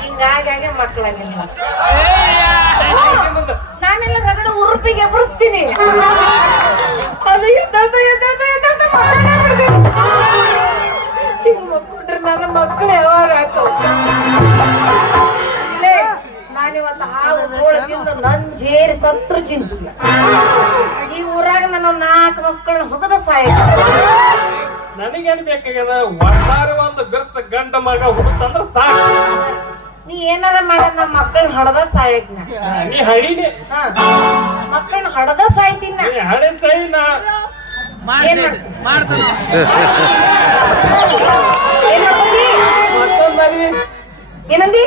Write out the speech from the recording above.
ಹಿಂಗಾಗ ಮಕ್ಕಳಾಗಿಲ್ಲ ನಾನೆಲ್ಲ ರಗಡ ಉರುಪಿಗೆ ಎಬ್ಬರಿಸ್ತೀನಿ ಅದು ಮಕ್ಕೊಂಡ್ರೆ ನನ್ನ ಮಕ್ಕಳು ಯಾವಾಗ ನಾನಿವತ್ತು ಹಾವು ತಿಂದು ನನ್ ಜೇರಿ ಸತ್ರು ಚಿಂತಿಲ್ಲ ಈ ಊರಾಗ ನಾನು 4 ಮಕ್ಕಳನ್ನ ಹುಡುಗದ ಸಾಯ ನನಗೇನ್ ಬೇಕಾಗ್ಯದ ಒಟ್ಟಾರೆ ಒಂದು ಬಿರ್ಸ ಗಂಡ ಮಗ ಹುಡುಕಂದ್ರ ಸಾಕು. ನೀ ಏನಾರ ಮಾಡ ನಮ್ಮ ಮಕ್ಕಳನ್ನ ಹಡದ ಸಾಯಕ್ ನೀ ಹಳಿನಿ ಮಕ್ಕಳನ್ನ ಹಡದ ಸಾಯ್ತೀನಿ ಹಳೆ ಸೈ ನಾ ಏನಂದಿ